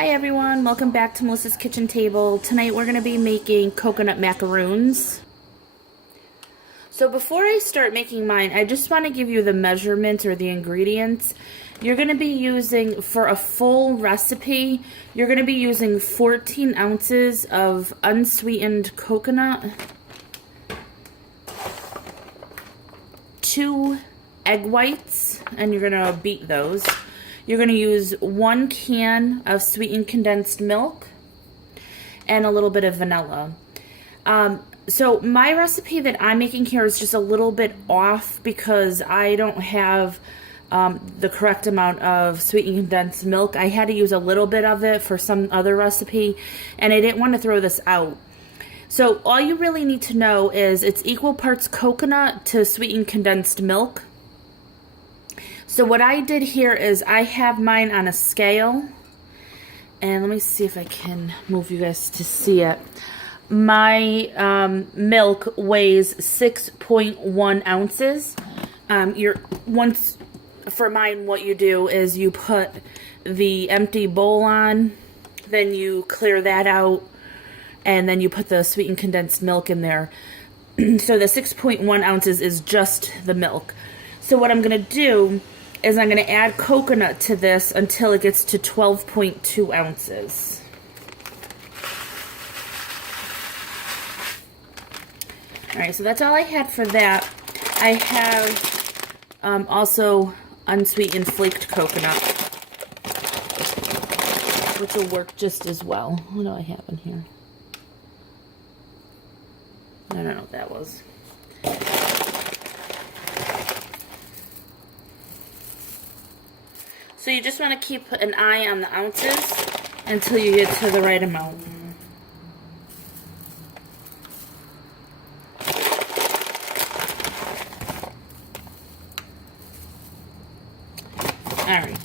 Hi everyone, welcome back to Melissa's Kitchen Table. Tonight we're going to be making coconut macaroons. So before I start making mine, I just want to give you the measurements or the ingredients. You're going to be using, for a full recipe, you're going to be using 14 ounces of unsweetened coconut, 2 egg whites, and you're going to beat those. You're going to use 1 can of sweetened condensed milk and a little bit of vanilla. So my recipe that I'm making here is just a little bit off because I don't have the correct amount of sweetened condensed milk. I had to use a little bit of it for some other recipe, and I didn't want to throw this out. So all you really need to know is it's equal parts coconut to sweetened condensed milk. So what I did here is I have mine on a scale, and let me see if I can move you guys to see it. My milk weighs 6.1 ounces. For mine, what you do is you put the empty bowl on, then you clear that out, and then you put the sweetened condensed milk in there. So the 6.1 ounces is just the milk. So what I'm going to do is I'm going to add coconut to this until it gets to 12.2 ounces. Alright, so that's all I had for that. I have also unsweetened flaked coconut, which will work just as well. What do I have in here? I don't know what that was. So you just want to keep an eye on the ounces until you get to the right amount. Alright.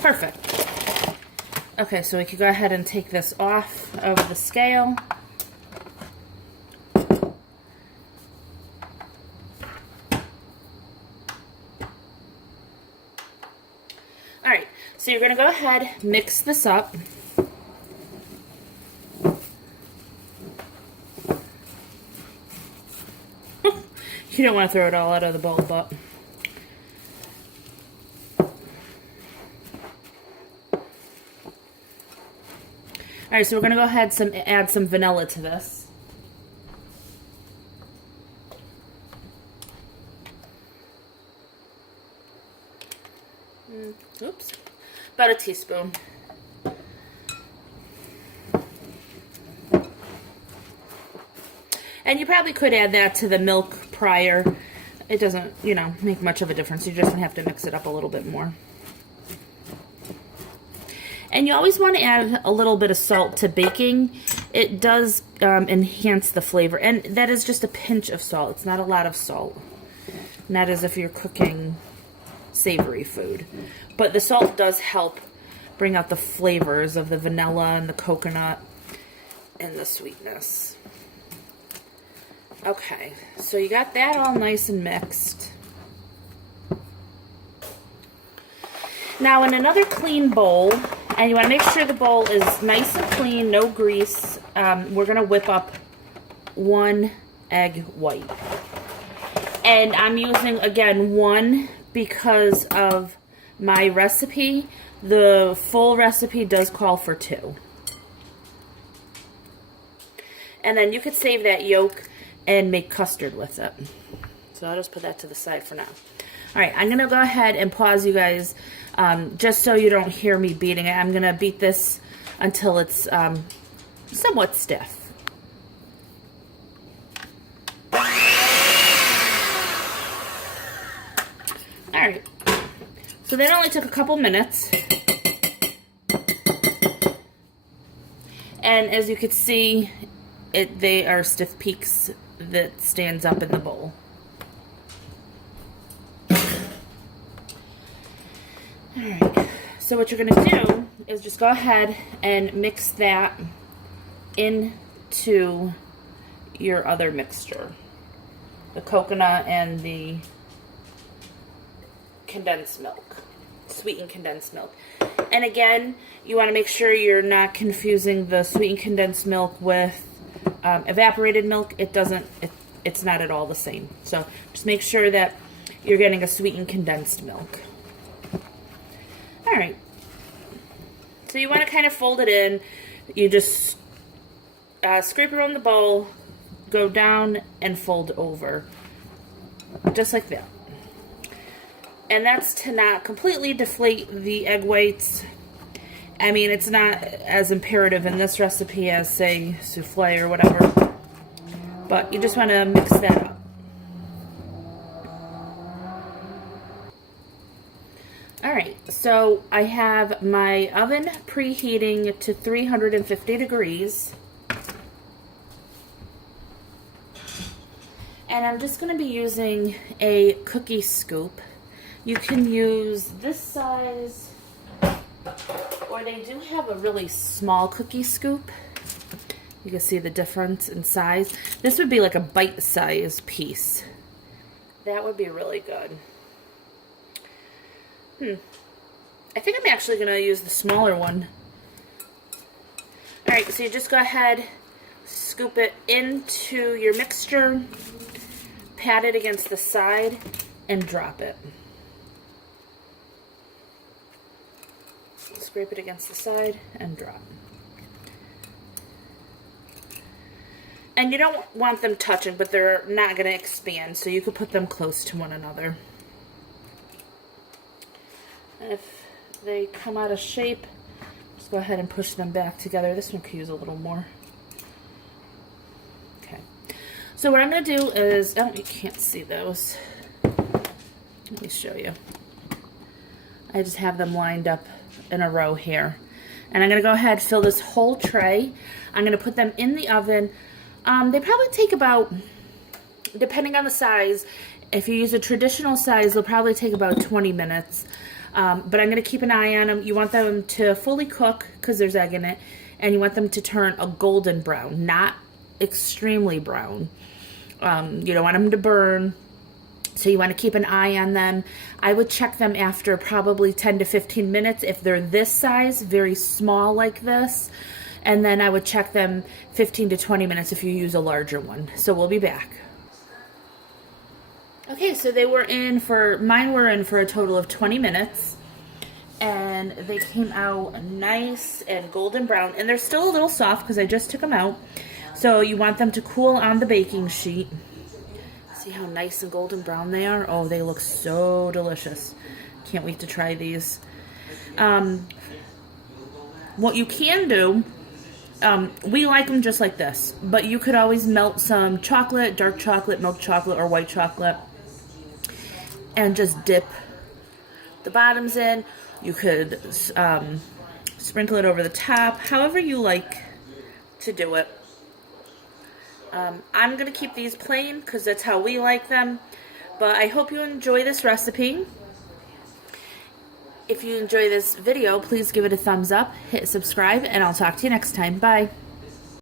Perfect. Okay, so we could go ahead and take this off of the scale. Alright, so you're going to go ahead, mix this up. You don't want to throw it all out of the bowl, but... Alright, so we're going to go ahead and add some vanilla to this. Oops. About a teaspoon. And you probably could add that to the milk prior. It doesn't, make much of a difference. You just have to mix it up a little bit more. And you always want to add a little bit of salt to baking. It does enhance the flavor. And that is just a pinch of salt. It's not a lot of salt. Not as if you're cooking savory food. But the salt does help bring out the flavors of the vanilla and the coconut and the sweetness. Okay, so you got that all nice and mixed. Now in another clean bowl, and you want to make sure the bowl is nice and clean, no grease, we're going to whip up 1 egg white. And I'm using, again, 1 because of my recipe. The full recipe does call for 2. And then you could save that yolk and make custard with it. So I'll just put that to the side for now. Alright, I'm going to go ahead and pause you guys just so you don't hear me beating it. I'm going to beat this until it's somewhat stiff. Alright, so that only took a couple minutes. And as you can see, they are stiff peaks that stands up in the bowl. Alright, so what you're going to do is just go ahead and mix that into your other mixture. The coconut and the condensed milk, sweetened condensed milk. And again, you want to make sure you're not confusing the sweetened condensed milk with evaporated milk. It's not at all the same. So just make sure that you're getting a sweetened condensed milk. All right. So you want to kind of fold it in. You just scrape around the bowl, go down, and fold over. Just like that. And that's to not completely deflate the egg whites. I mean, it's not as imperative in this recipe as, say, souffle or whatever. But you just want to mix that up. Alright, so I have my oven preheating to 350 degrees. And I'm just going to be using a cookie scoop. You can use this size, or they do have a really small cookie scoop. You can see the difference in size. This would be like a bite-sized piece. That would be really good. I think I'm actually going to use the smaller one. Alright, so you just go ahead, scoop it into your mixture, pat it against the side, and drop it. Scrape it against the side and drop. And you don't want them touching, but they're not going to expand, so you could put them close to one another. And if they come out of shape, just go ahead and push them back together. This one could use a little more. Okay. So what I'm going to do is, oh, you can't see those. Let me show you. I just have them lined up in a row here. And I'm going to go ahead and fill this whole tray. I'm going to put them in the oven. They probably take about, depending on the size, if you use a traditional size, they'll probably take about 20 minutes. But I'm going to keep an eye on them. You want them to fully cook because there's egg in it. And you want them to turn a golden brown, not extremely brown. You don't want them to burn. So you want to keep an eye on them. I would check them after probably 10 to 15 minutes if they're this size, very small like this. And then I would check them 15 to 20 minutes if you use a larger one. So we'll be back. Okay, so mine were in for a total of 20 minutes. And they came out nice and golden brown. And they're still a little soft because I just took them out. So you want them to cool on the baking sheet. See how nice and golden brown they are? Oh, they look so delicious. Can't wait to try these. What you can do, we like them just like this, but you could always melt some chocolate, dark chocolate, milk chocolate, or white chocolate, and just dip the bottoms in. You could sprinkle it over the top, however you like to do it. I'm going to keep these plain because that's how we like them. But I hope you enjoy this recipe. If you enjoy this video, please give it a thumbs up, hit subscribe, and I'll talk to you next time. Bye.